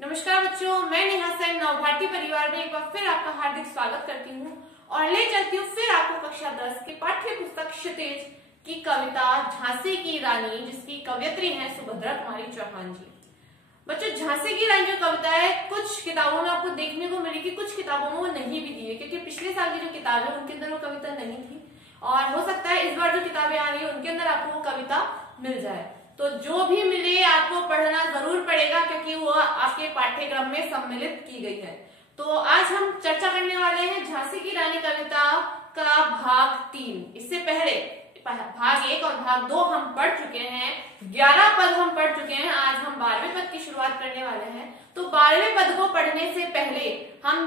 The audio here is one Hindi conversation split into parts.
नमस्कार बच्चों, मैं नेहा सेन नवभारती परिवार में एक बार फिर आपका हार्दिक स्वागत करती हूँ और ले चलती हूँ फिर आपको कक्षा 10 के पाठ्य पुस्तक क्षितिज की कविता झांसी की रानी, जिसकी कवयित्री हैं सुभद्रा कुमारी चौहान जी। बच्चों, झांसी की रानी जो कविता है कुछ किताबों में आपको देखने को मिलेगी, कुछ किताबों में वो नहीं भी दी है, क्योंकि पिछले साल की जो किताब है उनके अंदर वो कविता नहीं थी और हो सकता है इस बार जो किताबें आ रही है उनके अंदर आपको वो कविता मिल जाए। तो जो भी मिले आपको पढ़ना जरूर पड़ेगा, क्योंकि वो आपके पाठ्यक्रम में सम्मिलित की गई है। तो आज हम चर्चा करने वाले हैं झांसी की रानी कविता का भाग 3। इससे पहले भाग 1 और भाग 2 हम पढ़ चुके हैं, 11 पद हम पढ़ चुके हैं। आज हम 12वें पद की शुरुआत करने वाले हैं। तो 12वें पद को पढ़ने से पहले हम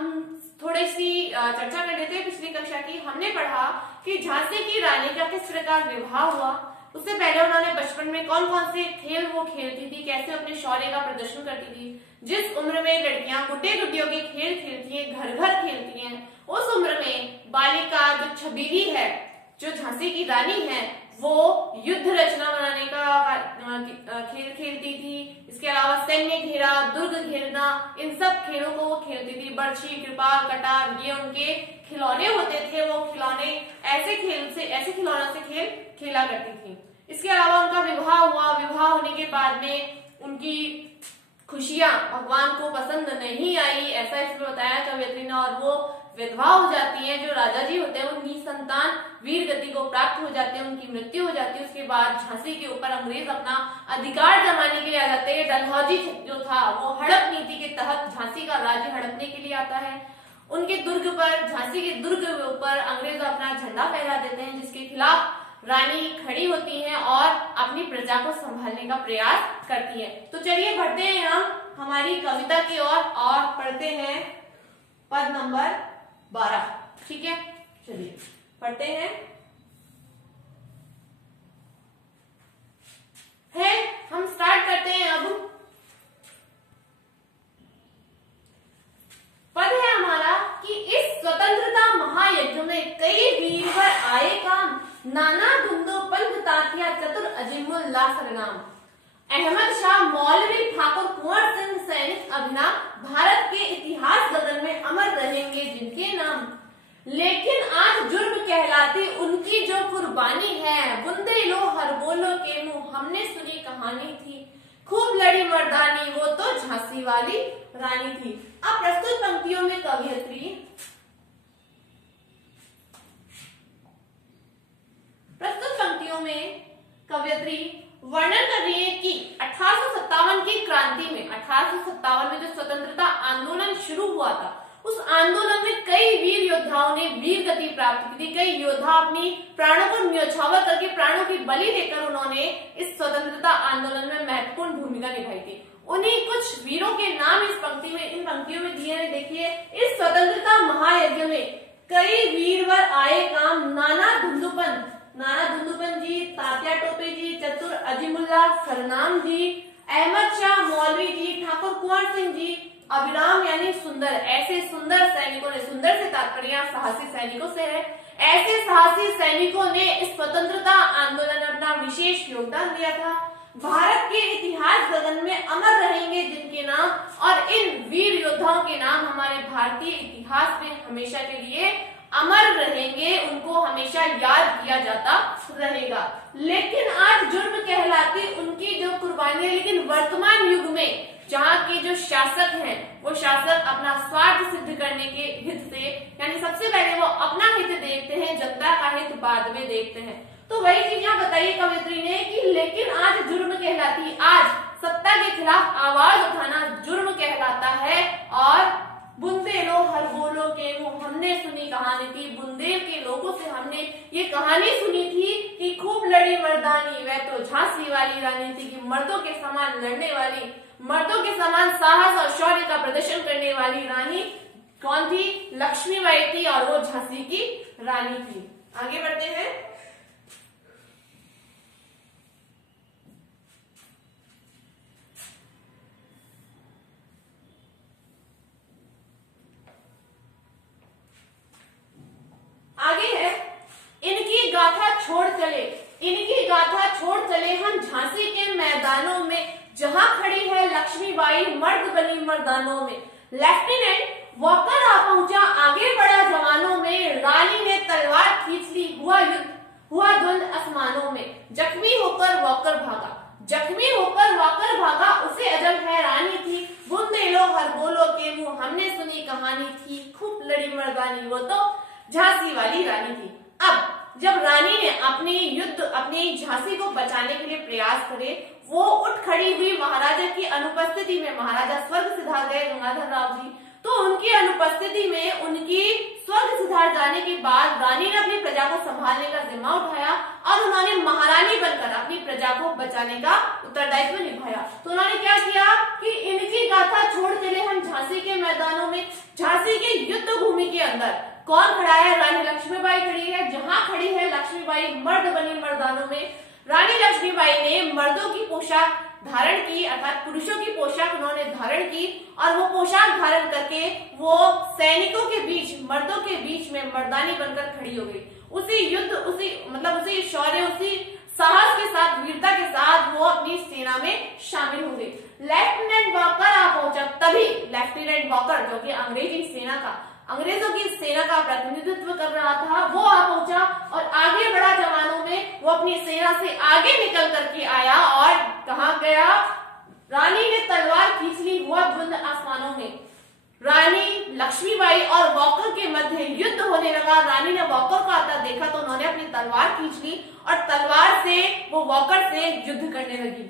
थोड़ी सी चर्चा कर लेते हैं। पिछली कक्षा की हमने पढ़ा कि झांसी की रानी का किस प्रकार विवाह हुआ, उससे पहले उन्होंने बचपन में कौन कौन से खेल वो खेलती थी, कैसे अपने शौर्य का प्रदर्शन करती थी। जिस उम्र में लड़कियां गुड्डे गुड्डियों के खेल खेलती हैं, घर घर खेलती हैं, उस उम्र में बालिका जो छबीली है, जो झांसी की रानी है, वो युद्ध रचना बनाने का खेल खेलती थी। इसके अलावा सैन्य घेरा, दुर्ग घेरना, इन सब खेलों को वो खेलती थी। बर्छी, कृपाल, कटार, ये उनके खिलौने होते थे। वो खिलौने ऐसे खिलौनों से खेल खेला करती थी। इसके अलावा उनका विवाह हुआ। विवाह होने के बाद में उनकी खुशियां भगवान को पसंद नहीं आई, ऐसा इसमें बताया कवयित्री ने, और वो विधवा हो जाती हैं। जो राजा जी होते हैं उनकी संतान वीर गति को प्राप्त हो जाते हैं, उनकी मृत्यु हो जाती है। उसके बाद झांसी के ऊपर अंग्रेज अपना अधिकार जमाने के लिए आ जाते हैं। डलहौजी जो था वो हड़प नीति के तहत झांसी का राज्य हड़पने के लिए आता है। उनके दुर्ग पर, झांसी के दुर्ग के ऊपर अंग्रेज अपना झंडा फहरा देते हैं, जिसके खिलाफ रानी खड़ी होती हैं और अपनी प्रजा को संभालने का प्रयास करती है। तो चलिए बढ़ते हैं हम हमारी कविता की ओर और पढ़ते हैं पद नंबर 12। ठीक है, चलिए पढ़ते हैं। हम स्टार्ट करते हैं। अब पद है हमारा कि इस स्वतंत्रता महायज्ञ में कई वीरवर आए काम, नाना धुंधो पंथ तातिया चतुर अजीमुल्ला सरनाम। अहमद शाह मौलवी ठाकुर कुंवर सिंह सैनिक अभिनाम, भारत के इतिहास गगन में अमर रहेंगे जिनके नाम। लेकिन आज जुर्म कहलाती उनकी जो कुर्बानी है, बुंदे लो हर बोलो के मुंह हमने सुनी कहानी थी। खूब लड़ी मर्दानी वो तो झांसी वाली रानी थी। अब प्रस्तुत पंक्तियों में कवयित्री वर्णन कर रही है कि 1857 की क्रांति में, 1857 में जो स्वतंत्रता आंदोलन शुरू हुआ था, उस आंदोलन में कई वीर योद्धाओं ने वीर गति प्राप्त की थी। कई योद्धा अपनी प्राणों को न्यौछावर करके, प्राणों की बलि देकर उन्होंने इस स्वतंत्रता आंदोलन में महत्वपूर्ण भूमिका निभाई थी। उन्हीं कुछ वीरों के नाम इस पंक्ति में, इन पंक्तियों में दिए हैं। देखिए, इस स्वतंत्रता महायज्ञ में कई वीरवर आए काम, नाना धुंधुपन जी, तात्या टोपे जी, चतुर अजीमुल्ला सरनाम जी, अहमद शाह मौलवी जी, ठाकुर कुंवर सिंह जी, अभिराम यानी सुंदर, ऐसे सुंदर सैनिकों ने, सुंदर से तात्पर्य साहसी सैनिकों से है, ऐसे साहसी सैनिकों ने इस स्वतंत्रता आंदोलन में अपना विशेष योगदान दिया था। भारत के इतिहास गगन में अमर रहेंगे जिनके नाम, और इन वीर योद्धाओं के नाम हमारे भारतीय इतिहास में हमेशा के लिए अमर रहेंगे, उनको हमेशा याद किया जाता रहेगा। लेकिन आज जुर्म कहलाती उनकी जो कुर्बानी है, लेकिन वर्तमान युग में जहाँ के जो शासक हैं, वो शासक अपना स्वार्थ सिद्ध करने के हित से, यानी सबसे पहले वो अपना हित देखते हैं, जनता का हित बाद में देखते हैं। तो वही चीज यहाँ बताइए कवयित्री ने कि लेकिन आज जुर्म कहलाती, आज सत्ता के खिलाफ आवाज उठाना जुर्म कहलाता है। और बुंदे लो हर बोलो के मुंह हमने सुनी कहानी थी, बुंदेल के लोगों से हमने ये कहानी सुनी थी कि खूब लड़ी मर्दानी वह तो झांसी वाली रानी थी, कि मर्दों के समान लड़ने वाली, मर्दों के समान साहस और शौर्य का प्रदर्शन करने वाली रानी कौन थी? लक्ष्मीबाई थी, और वो झांसी की रानी थी। आगे बढ़ते हैं। आगे है, इनकी गाथा छोड़ चले हम झांसी के मैदान मैदानों में, जहां खड़ी है लक्ष्मीबाई मर्द बनी मर्दानों में। लेफ्टिनेंट वॉकर आ पहुंचा, आगे बढ़ा जवानों में, रानी ने तलवार खींच ली, हुआ युद्ध, हुआ द्वंद आसमानों में। जख्मी होकर वॉकर भागा, जख्मी होकर वॉकर भागा, उसे अजब हैरानी थी, बुंदेलो हर बोलो के मुंह हमने सुनी कहानी थी, खूब लड़ी मर्दानी, वो तो झांसी वाली रानी थी। अब जब रानी ने अपनी झांसी को बचाने के लिए प्रयास करे, वो उठ खड़ी हुई महाराजा की अनुपस्थिति में, महाराजा स्वर्ग सिधार गए गंगाधर राव जी, तो उनकी अनुपस्थिति में, उनकी स्वर्ग सिधार जाने के बाद रानी ने अपनी प्रजा को संभालने का जिम्मा उठाया और उन्होंने महारानी बनकर अपनी प्रजा को बचाने का उत्तरदायित्व निभाया। तो उन्होंने क्या किया कि इनकी गाथा छोड़ चले हम झांसी के मैदानों में, झांसी के युद्ध भूमि के अंदर कौन खड़ा है? रानी लक्ष्मीबाई खड़ी है। जहां खड़ी है लक्ष्मीबाई मर्द बनी मर्दानों में, रानी लक्ष्मीबाई ने मर्दों की पोशाक धारण की, अर्थात पुरुषों की पोशाक उन्होंने धारण की, और वो पोशाक धारण करके वो सैनिकों के बीच, मर्दों के बीच में मर्दानी बनकर खड़ी हो गई। उसी युद्ध, उसी शौर्य, उसी साहस के साथ, वीरता के साथ वो अपनी सेना में शामिल हो गई। लेफ्टिनेंट वॉकर आ पहुंचा, तभी लेफ्टिनेंट वॉकर जो कि अंग्रेजों की सेना का प्रतिनिधित्व कर रहा था, वो आ पहुंचा और आगे बढ़ा जवानों में, वो अपनी सेना से आगे निकल करके आया और कहा गया, रानी ने तलवार खींच ली, हुआ द्वंद आसमानों में। रानी लक्ष्मीबाई और वॉकर के मध्य युद्ध होने लगा। रानी ने वॉकर को आता देखा तो उन्होंने अपनी तलवार खींच ली और तलवार से वो वॉकर से युद्ध करने लगी।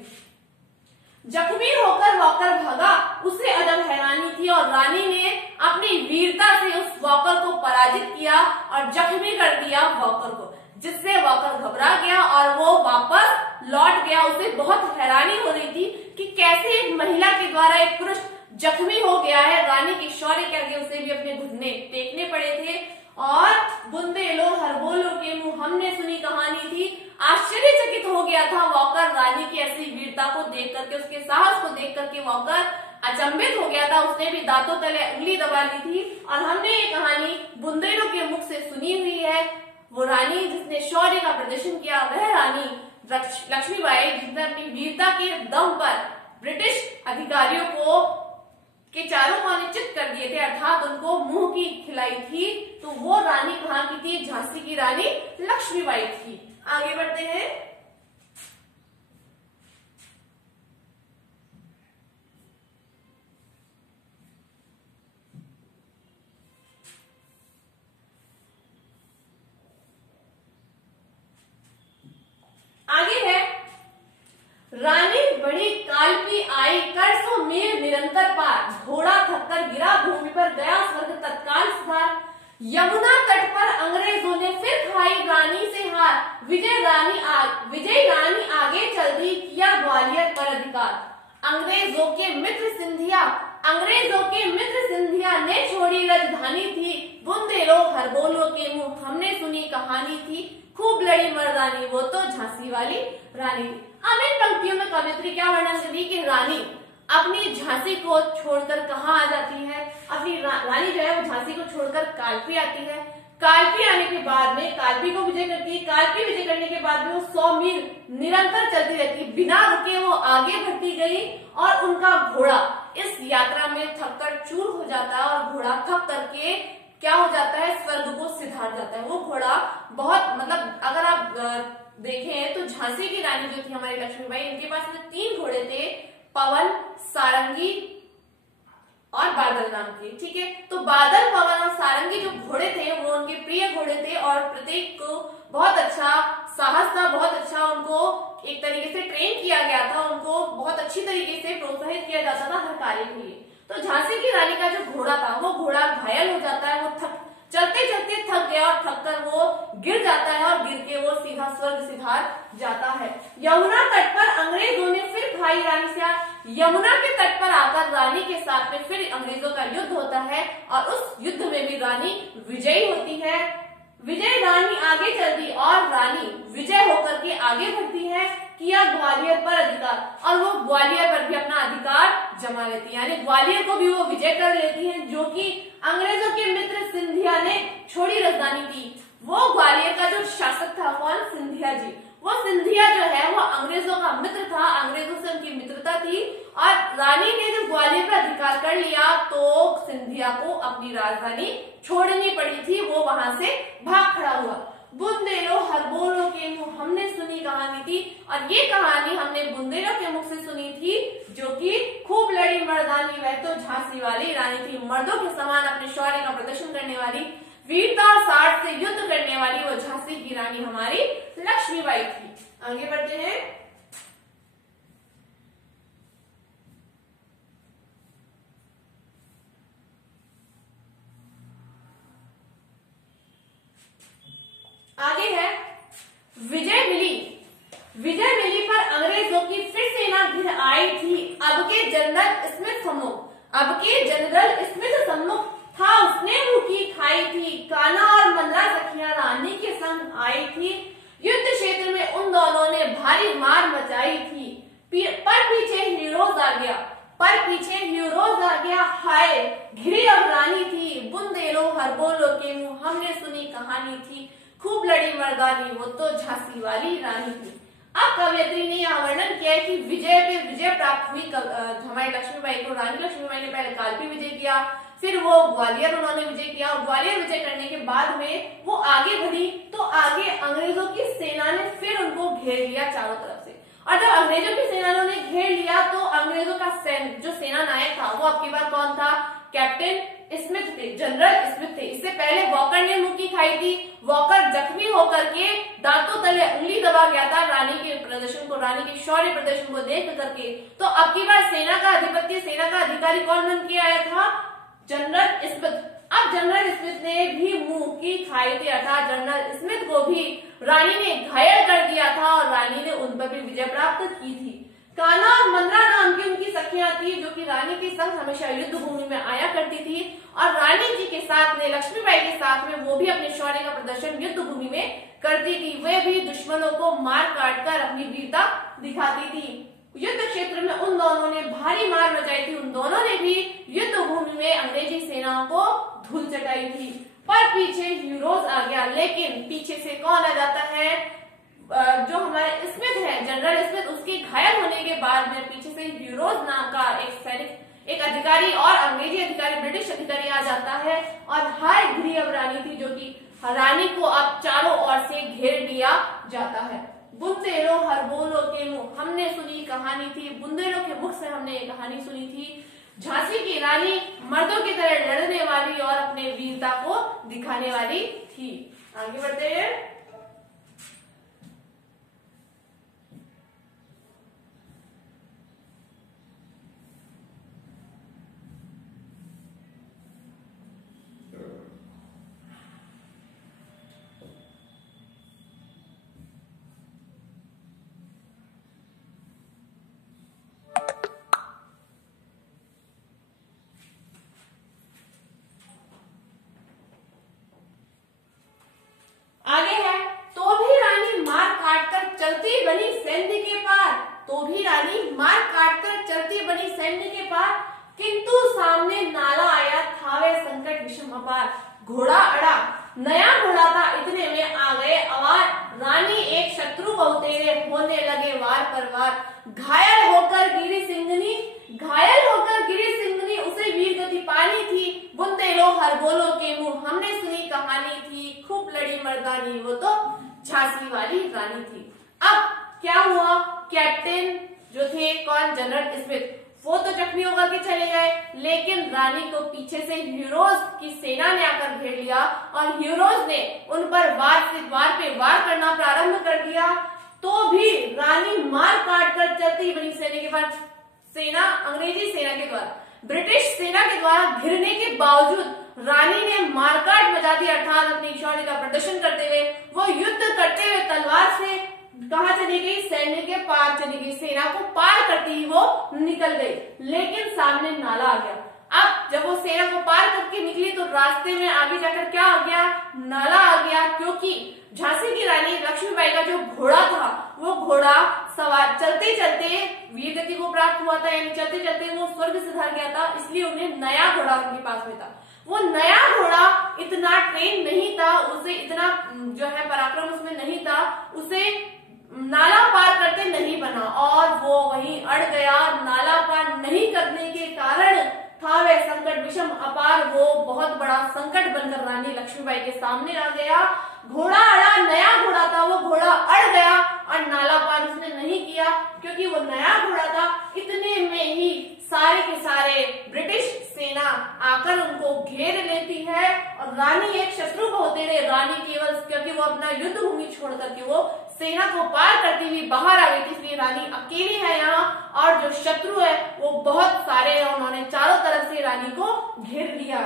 जख्मी होकर वॉकर भागा, उसे अजब हैरानी थी और रानी ने अपनी वीरता से उस वॉकर को पराजित किया और जख्मी कर दिया वॉकर को, जिससे वॉकर घबरा गया और वो वापस लौट गया। उसे बहुत हैरानी हो रही थी कि कैसे एक महिला के द्वारा एक पुरुष जख्मी हो गया है। रानी के शौर्य के आगे उसे भी अपने घुटने टेकने पड़े थे और बुंदेलो हर बोलो के मुंह हमने सुनी कहानी थी। आश्चर्यचकित हो गया था वॉकर रानी की ऐसी वीरता को देख करके, उसके साहस को देख करके वॉकर अचंभित हो गया था। उसने भी दांतों तले उंगली दबा ली थी और हमने ये कहानी बुंदेलो के मुख से सुनी हुई है। वो रानी जिसने शौर्य का प्रदर्शन किया, वह रानी लक्ष्मीबाई, जिसने अपनी वीरता के दम पर ब्रिटिश अधिकारियों को के चारों कोने चित कर दिए थे, अर्थात उनको मुंह की खिलाई थी। तो वो रानी कहाँ की थी? झांसी की रानी लक्ष्मीबाई थी। आगे बढ़ते हैं। आगे है, रानी बड़ी काल की आई, कर सो मील निरंतर पार, घोड़ा थककर गिरा भूमि पर, गया स्वर्ग तत्काल सुधार। यमुना तट पर अंग्रेजों ने फिर खाई रानी से हार, विजय रानी आगे चल दी, किया ग्वालियर पर अधिकार। अंग्रेजों के मित्र सिंधिया ने छोड़ी राजधानी थी, बुंदेलो हर बोलो के मुंह हमने सुनी कहानी थी, खूब लड़ी मर्दानी, वो तो झांसी वाली रानी थी। अब इन पंक्तियों में कवित्री क्या वर्णन करी कि रानी अपनी झांसी को छोड़कर कहाँ आ जाती है? अपनी रानी जो है वो झांसी को छोड़कर कालपी आती है। कालपी आने के बाद में कालपी को विजय करती है। कालपी विजय करने के बाद में वो 100 मील निरंतर चलती रहती, बिना रुके वो आगे बढ़ती गई और उनका घोड़ा इस यात्रा में थककर चूर हो जाता है और घोड़ा थक करके क्या हो जाता है? स्वर्ग को सिधार जाता है। वो घोड़ा बहुत अगर आप देखें तो झांसी की रानी जो थी हमारी लक्ष्मीबाई, इनके पास में 3 घोड़े थे, पवन, सारंगी और बादल नाम के। ठीक है, तो बादल, पवन और सारंगी जो घोड़े थे वो उनके प्रिय घोड़े थे और प्रत्येक को बहुत अच्छा साहस था, बहुत अच्छा उनको एक तरीके से ट्रेन किया गया था, उनको बहुत अच्छी तरीके से प्रोत्साहित किया जाता था हर कार्य के लिए। तो झांसी की रानी का जो घोड़ा था वो घोड़ा घायल हो जाता है, वो चलते चलते थक गया और थककर वो गिर जाता है और गिर के वो सीधा स्वर्ग सिधार जाता है। यमुना तट पर अंग्रेजों ने फिर खाई रानी से हार। यमुना के तट पर आकर रानी के साथ में फिर अंग्रेजों का युद्ध होता है और उस युद्ध में भी रानी विजयी होती है। विजय रानी आगे चलती और रानी विजय होकर के आगे बढ़ती है, किया ग्वालियर पर अधिकार और वो ग्वालियर पर भी अपना अधिकार जमा लेती है, यानी ग्वालियर को भी वो विजय कर लेती है, जो कि अंग्रेजों के मित्र सिंधिया ने छोड़ी राजधानी थी। वो ग्वालियर का जो शासक था कौन? सिंधिया जी। वो सिंधिया जो है वो अंग्रेजों का मित्र था, अंग्रेजों से उनकी मित्रता थी और रानी ने जब ग्वालियर पर अधिकार कर लिया तो सिंधिया को अपनी राजधानी छोड़नी पड़ी थी, वो वहां से भाग खड़ा हुआ। बुंदेलो हरबोलो के मुंह हमने सुनी कहानी थी और ये कहानी हमने बुंदेलो के मुख से सुनी थी, जो कि खूब लड़ी मर्दानी वह तो झांसी वाली रानी थी। मर्दों के समान अपने शौर्य का प्रदर्शन करने वाली, वीरता और साहस से युद्ध करने वाली वो झांसी की रानी हमारी लक्ष्मीबाई थी। आगे बढ़ते हैं। आगे है विजय मिली। विजय मिली पर अंग्रेजों की फिर सेना घिर आई थी। अब के जनरल स्मिथ सम्मुख था, उसने मुंह की खाई थी। कान्हा और मंदरा सखियां रानी के संग आई थी। युद्ध क्षेत्र में उन दोनों ने भारी मार मचाई थी। पर पीछे हीरोज आ गया। हाय घिरी अब रानी थी। बुंदेलो हरबोलो के मुंह हमने सुनी कहानी थी। खूब लड़ी मर्दानी वो तो झांसी वाली रानी थी। अब कवयित्री ने यह वर्णन किया है कि विजय पे विजय प्राप्त हुई हमारी लक्ष्मीबाई को। रानी लक्ष्मीबाई ने पहले कालपी विजय किया, फिर वो ग्वालियर उन्होंने विजय किया। ग्वालियर विजय करने के बाद में वो आगे बढ़ी तो आगे अंग्रेजों की सेना ने फिर उनको घेर लिया चारों तरफ से। और जब अंग्रेजों की सेना ने घेर लिया तो अंग्रेजों का जो सेना नायक था वो आपकी बार कौन था? कैप्टन स्मिथ थे, जनरल स्मिथ थे। इससे पहले वॉकर ने मुक्की खाई थी। वॉकर जख्मी होकर के दांतों तले उंगली दबा गया था रानी के प्रदर्शन को, रानी के शौर्य प्रदर्शन को देख करके। तो अब की बार सेना का आधिपत्य, सेना का अधिकारी कौन बन के आया था? General Smith. अब जनरल स्मिथ ने भी मुंह की खाई थी, अर्थात जनरल स्मिथ को भी रानी ने घायल कर दिया था और रानी ने उन पर भी विजय प्राप्त की थी। कान्हा और मंदरा नाम की उनकी सखियां थी, जो कि रानी के संग हमेशा युद्ध भूमि में आया करती थी और रानी जी के साथ में, लक्ष्मीबाई के साथ में वो भी अपने शौर्य का प्रदर्शन युद्ध भूमि में करती थी। वे भी दुश्मनों को मार काट कर अपनी वीरता दिखाती थी। युद्ध क्षेत्र में उन दोनों ने भारी मार मचाई थी। उन दोनों ने भी युद्ध भूमि में अंग्रेजी सेनाओं को धूल चटाई थी। पर पीछे हीरोज आ गया, लेकिन पीछे से कौन आ जाता है? जो हमारे स्मिथ है, जनरल स्मिथ, उसके घायल होने के बाद में पीछे से हीरोज नाम का एक सैनिक, एक अधिकारी और अंग्रेजी अधिकारी, ब्रिटिश अधिकारी आ जाता है और हाय घिरी अब रानी थी, जो कि रानी को अब चारों ओर से घेर लिया जाता है। बुंदेलो हरबोलो के मुंह हमने सुनी कहानी थी। बुंदेलो के मुख से हमने ये कहानी सुनी थी। झांसी की रानी मर्दों की तरह लड़ने वाली और अपने वीरता को दिखाने वाली थी। आगे बढ़ते हैं। आगे है, तो भी रानी मार काटकर चलती बनी सैन्य के पार। तो भी रानी मार काटकर चलती बनी सैन्य के पार, किंतु सामने नाला आया, था वह संकट विषम अपार। घोड़ा अड़ा, नया घोड़ा था, इतने में आ गए अवार। रानी एक शत्रु को तेरे होने लगे वार पर वार। घायल होकर गिरी सिंगनी, उसे वीर गति पानी थी। बुंदेलो हरबोलो के मुंह हमने सुनी कहानी थी। खूब लड़ी मर्दानी वो तो झांसी वाली रानी थी। अब क्या हुआ? कैप्टन जो थे कौन? जनरल स्मिथ, वो तो जख्मी होकर के चले गए, लेकिन रानी को पीछे से हीरोज की सेना ने आकर घेर लिया और हीरोज ने उन पर वार करना प्रारंभ कर दिया। तो भी रानी मार काट कर चलती बनी सेना के बाद, सेना अंग्रेजी सेना के द्वारा, ब्रिटिश सेना के द्वारा घिरने के बावजूद रानी ने मारकाट मचा दी, अर्थात अपनी शौर्य का प्रदर्शन करते हुए वो युद्ध करते हुए तलवार से कहा चली गई? सैन्य के पार चली गई। सेना को पार करती ही वो निकल गई, लेकिन सामने नाला आ गया। अब जब वो सेना को पार करके निकली तो रास्ते में आगे जाकर क्या आ गया? नाला आ गया, क्योंकि झांसी की रानी लक्ष्मीबाई का जो घोड़ा था वो घोड़ा सवार चलते चलते वीर गति को प्राप्त हुआ था, यानी चलते चलते वो स्वर्ग से धर गया था, इसलिए उन्हें नया घोड़ा उनके पास में था। वो नया घोड़ा इतना ट्रेन नहीं था, उसे इतना जो है पराक्रम उसमें नहीं था, उसे नाला पार करते नहीं बना और वो वहीं अड़ गया। नाला पार नहीं करने के कारण था वह संकट विषम अपार, वो बहुत बड़ा संकट बनकर रानी लक्ष्मीबाई के सामने आ गया। घोड़ा अड़ा, नया घोड़ा था, वो घोड़ा अड़ गया और नाला पार उसने नहीं किया क्योंकि वो नया घोड़ा था। इतने में ही सारे के सारे ब्रिटिश सेना आकर उनको घेर लेती है और रानी एक शत्रु को होते रहे। रानी केवल क्योंकि वो अपना युद्ध भूमि छोड़ करके वो सेना को पार करती हुई बाहर आ गई थी, इसलिए रानी अकेली है यहाँ और जो शत्रु है वो बहुत सारे हैं। उन्होंने चारों तरफ से रानी को घेर लिया।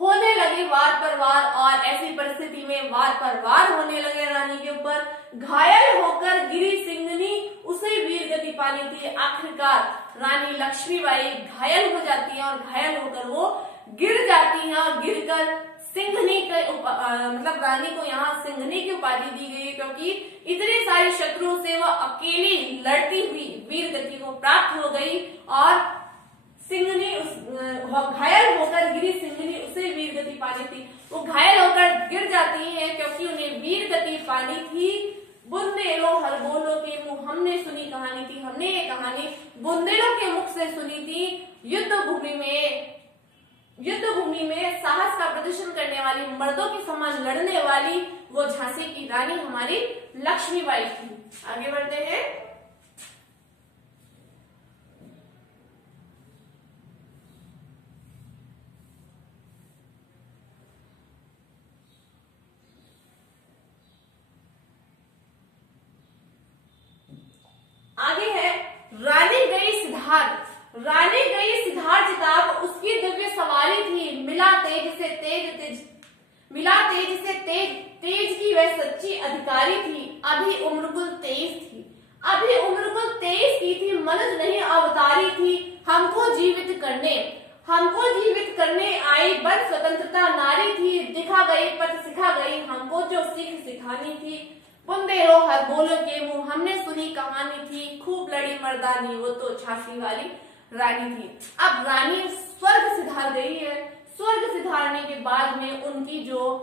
होने लगे वार पर वार और ऐसी परिस्थिति में वार पर वार होने लगे रानी के ऊपर। घायल होकर गिरी सिंघनी, उसे वीर गति पानी थी। आखिरकार रानी लक्ष्मीबाई घायल हो जाती है और घायल होकर वो गिर जाती है और गिरकर सिंघनी के मतलब रानी को यहाँ सिंघनी की उपाधि दी गई क्योंकि इतने सारे शत्रुओं से वह अकेली लड़ती हुई वीर गति को प्राप्त हो गई और सिंघनी घायल होकर गिरी सिंघनी, उसे वीर गति पानी थी। वो घायल होकर गिर जाती है क्योंकि उन्हें वीर गति पानी थी। बुंदेलो हर बोलो के मुंह, हमने सुनी कहानी थी, हमने ये कहानी बुंदेलों के मुख से सुनी थी। युद्ध भूमि में साहस का प्रदर्शन करने वाली, मर्दों के समान लड़ने वाली वो झांसी की रानी हमारी लक्ष्मीबाई थी। आगे बढ़ते हैं। आगे है रानी गई सिद्धार्थ। रानी गई सिद्धार्थ जिताब, उसकी दिव्य सवारी थी। मिला तेज से तेज, मिला तेज से तेज, तेज की वह सच्ची अधिकारी थी। अभी उम्र कुल 23 थी, अभी उम्र कुल 23 की थी। मनुज नहीं अवतारी थी, हमको जीवित करने आई बड़ स्वतंत्रता नारी थी। दिखा गई पथ सिखा गई, हमको जो सीख सिखानी थी। बुंदेलो हर बोलो के मुंह, हमने सुनी कहानी थी। खूब लड़ी मर्दानी, वो तो झांसी वाली रानी थी। अब रानी स्वर्ग सिधार गई है। स्वर्ग सिधारने के बाद में उनकी जो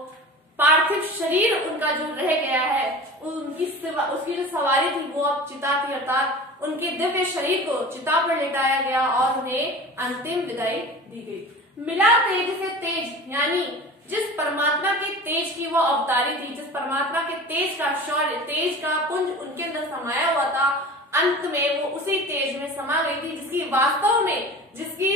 पार्थिव शरीर उनका जो रह गया है, उसकी जो सवारी थी वो अब चिता थी, अर्थात उनके दिव्य शरीर को चिता पर लेटाया गया और उन्हें अंतिम विदाई दी गई। मिला तेज से तेज, यानी जिस परमात्मा के तेज की वो अवतारी थी, जिस परमात्मा के तेज का शौर्य, तेज का पुंज उनके अंदर समाया हुआ था, अंत में वो उसी तेज में समा गई थी, जिसकी वास्तव में, जिसकी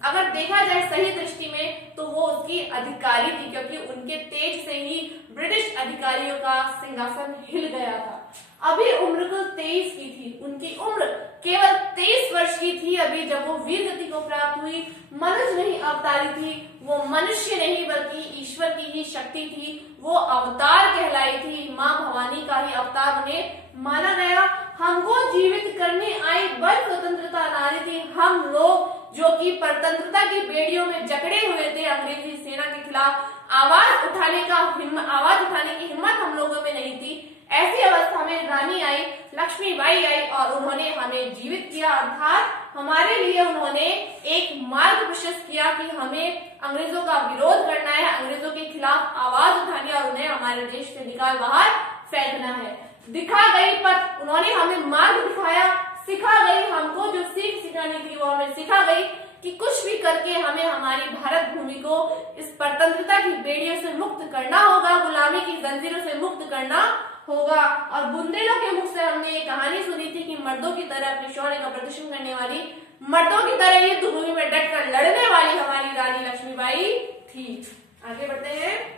अगर देखा जाए सही दृष्टि में तो वो उसकी अधिकारी थी, क्योंकि उनके तेज से ही ब्रिटिश अधिकारियों का सिंहासन हिल गया था। अभी उम्र कुल 23 की थी, उनकी उम्र केवल 23 वर्ष की थी अभी जब वो वीर गति को प्राप्त हुई। मनुष्य नहीं अवतारी थी, वो मनुष्य नहीं बल्कि ईश्वर की ही शक्ति थी, वो अवतार कहलाई थी। माँ भवानी का ही अवतार उन्हें माना गया। हमको जीवित करने आई बड़ स्वतंत्रता नारी थी। हम लोग जो कि परतंत्रता की बेड़ियों में जकड़े हुए थे अंग्रेजी सेना के खिलाफ, आवाज उठाने की हिम्मत हम लोगों में नहीं थी। ऐसी अवस्था में रानी आई, लक्ष्मीबाई आई और उन्होंने हमें जीवित किया, अर्थात हमारे लिए उन्होंने एक मार्ग प्रशस्त किया कि हमें अंग्रेजों का विरोध करना है, अंग्रेजों के खिलाफ आवाज उठानी और उन्हें हमारे देश से निकाल बाहर फेंकना है। दिखा गई पथ, उन्होंने हमें मार्ग दिखाया। सिखा गई, हमको जो सीख सिखानी थी वो हमें सिखा गई कि कुछ भी करके हमें हमारी भारत भूमि को इस परतंत्रता की बेड़ियों से मुक्त करना होगा, गुलामी की जंजीरों से मुक्त करना होगा। और बुंदेलों के मुख से हमने ये कहानी सुनी थी कि मर्दों की तरह अपने शौर्य का प्रदर्शन करने वाली, मर्दों की तरह युद्ध भूमि में डटकर लड़ने वाली हमारी रानी लक्ष्मीबाई थी। आगे बढ़ते हैं।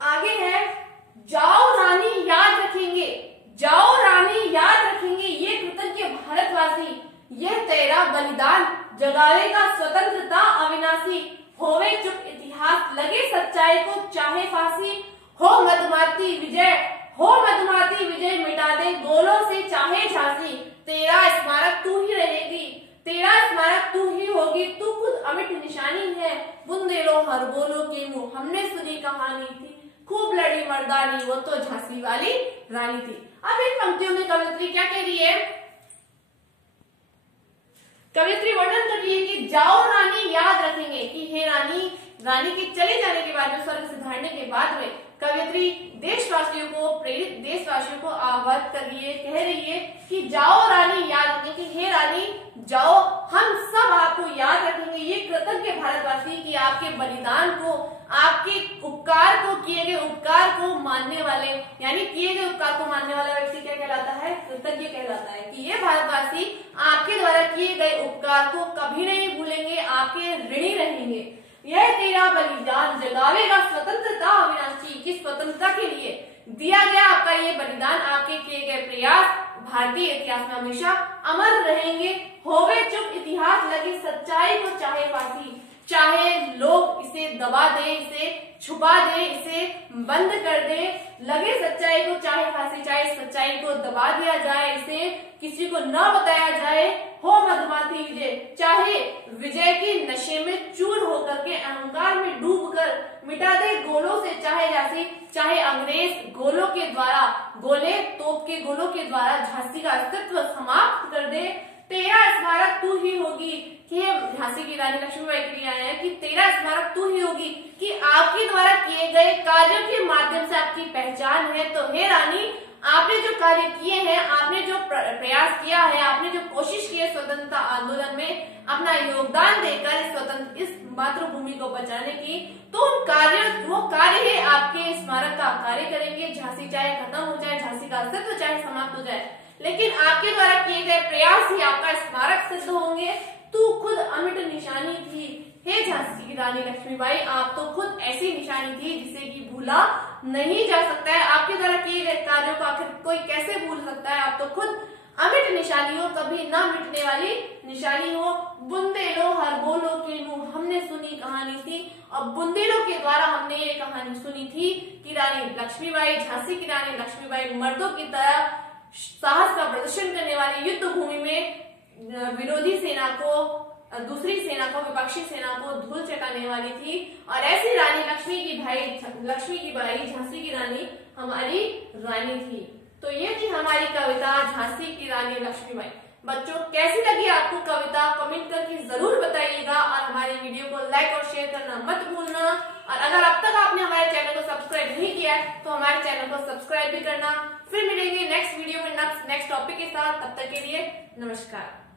आगे है, जाओ रानी याद रखेंगे, जाओ रानी याद रखेंगे ये कृतज्ञ भारतवासी, यह तेरा बलिदान जगावेगा स्वतंत्रता अविनाशी। होवे चुप इतिहास, लगे सच्चाई को चाहे फांसी। हो मधुमाती विजय मिटा दे गोलों से चाहे झांसी। तेरा स्मारक तू ही रहेगी, तेरा स्मारक तू ही होगी, तू खुद अमिट निशानी है। बुंदेलो हर बोलो के मुंह, हमने सुनी कहानी थी। खूब लड़ी मर्दानी, वो तो झांसी वाली रानी थी। अब इन पंक्तियों में कवयित्री क्या कह रही है? कवियत्री वर्णन कर रही है कि जाओ रानी याद रखेंगे, कि हे रानी, रानी के चले जाने के बाद में, स्वर्ग सिधारने के बाद में कवियत्री देशवासियों को प्रेरित, देशवासियों को आह्वान कर रही है, कह रही है कि जाओ रानी याद रखेंगे, कि हे रानी जाओ, हम सब आपको याद रखेंगे। ये कृतज्ञ भारतवासी कि आपके बलिदान को, आपके उपकार को, किए गए उपकार को मानने वाले, यानी किए गए उपकार को मानने वाला व्यक्ति क्या कहलाता है? कृतज्ञ कहलाता है। कि ये भारतवासी आपके द्वारा किए गए उपकार को कभी नहीं भूलेंगे, आपके ऋणी रहेंगे। यह तेरा बलिदान जगावेगा स्वतंत्रता अविनाशी, की स्वतंत्रता के लिए दिया गया आपका ये बलिदान, आपके किए गए प्रयास भारतीय इतिहास में हमेशा अमर रहेंगे। होवे चुप इतिहास लगी सच्चाई को चाहे फांसी, चाहे लोग इसे दबा दे, इसे छुपा दे, इसे बंद कर दे, लगे सच्चाई को चाहे फांसी, चाहे सच्चाई को दबा दिया जाए, इसे किसी को न बताया जाए, हो मधुमाती विजय, चाहे विजय के नशे में चूर होकर के अहंकार में डूबकर मिटा दे गोलों से, चाहे अंग्रेज गोलों के द्वारा, गोले तोप के गोलों के द्वारा झांसी का अस्तित्व समाप्त कर दे, तेरा स्मारक तू ही होगी। कि झांसी की रानी लक्ष्मीबाई के लिए आए हैं कि तेरा स्मारक तू ही होगी, कि आपके द्वारा किए गए कार्यों के माध्यम से आपकी पहचान है। तो हे रानी, आपने जो कार्य किए हैं, आपने जो प्रयास किया है, आपने जो कोशिश की है स्वतंत्रता आंदोलन में अपना योगदान देकर इस मातृभूमि को बचाने की, तो उन वो कार्य ही आपके स्मारक का कार्य करेंगे। झांसी चाहे खत्म हो जाए, झांसी का अस्तित्व चाहे समाप्त हो जाए, लेकिन आपके द्वारा किए गए प्रयास ही आपका स्मारक सिद्ध होंगे। तू खुद अमिट निशानी थी, हे झांसी की रानी लक्ष्मीबाई, आप तो खुद ऐसी निशानी थी जिसे कि भूला नहीं जा सकता है। आपके द्वारा किए गए कार्यों को आखिर कोई कैसे भूल सकता है? आप तो खुद अमिट निशानी हो, कभी ना मिटने वाली निशानी हो। बुंदेलो हर बोलो के मुंह हमने सुनी कहानी थी, और बुंदेलो के द्वारा हमने ये कहानी सुनी थी कि रानी लक्ष्मीबाई, झांसी की रानी लक्ष्मीबाई मर्दों की तरह साहस का प्रदर्शन करने वाली युद्ध भूमि में विरोधी सेना को, दूसरी सेना को, विपक्षी सेना को धूल चटाने वाली थी। और ऐसी रानी लक्ष्मी की बाई झांसी की रानी हमारी रानी थी। तो ये थी हमारी कविता झांसी की रानी लक्ष्मीबाई। बच्चों, कैसी लगी आपको कविता? कमेंट करके जरूर बताइएगा, और हमारे वीडियो को लाइक और शेयर करना मत भूलना। और अगर अब तक आपने हमारे चैनल को सब्सक्राइब नहीं किया है तो हमारे चैनल को सब्सक्राइब भी करना। फिर मिलेंगे नेक्स्ट वीडियो में नेक्स्ट टॉपिक के साथ। तब तक के लिए नमस्कार।